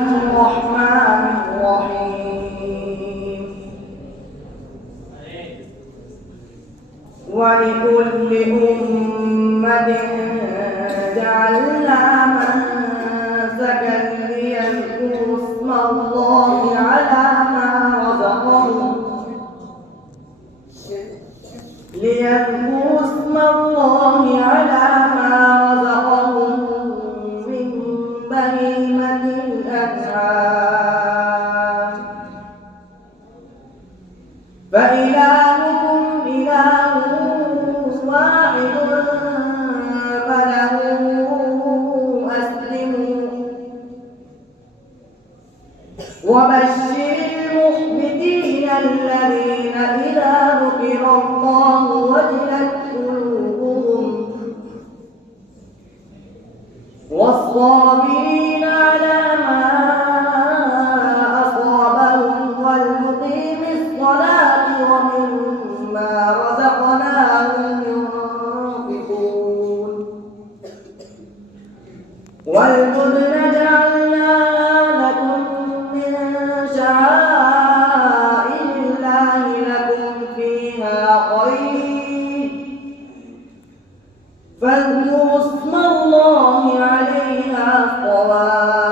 الرحمن الرحيم ولكل أمة جعلنا منسكا ليذكروا اسم الله على ما رزقهم من بهيمة الأنعام فإلهكم إله واحد فله أسلموا وبشر المخبتين الذين إذا ذكر الله وجلت قلوبهم والصابرين على ما أصابهم والمقيم الصلاة ومما رزقناهم ينفقون والبدن جعلناها لكم من شعائر الله لكم فيها خير فاذكروا اسم الله عليها صواف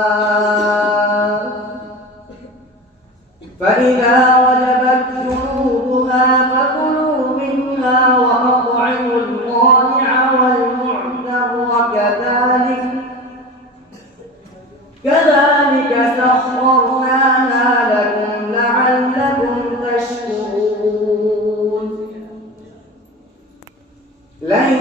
فإذا وجبت جنوبها فكلوا منها وأطعموا القانع والمعتر كذلك سخرناها لكم لعلكم تشكرون لن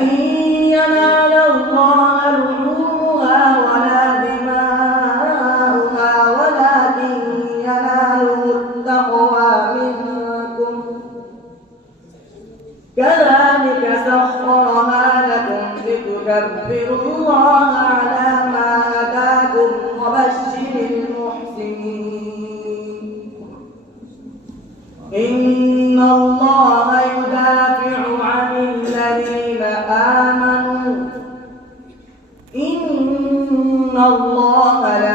ينال الله لحومها ولا دماؤها ولكن يناله التقوى منكم كذلك سخرها لكم لتكبروا الله على ما هداكم وبشر المحسنين إن الله يدافع عن الذين آمنوا إن الله لا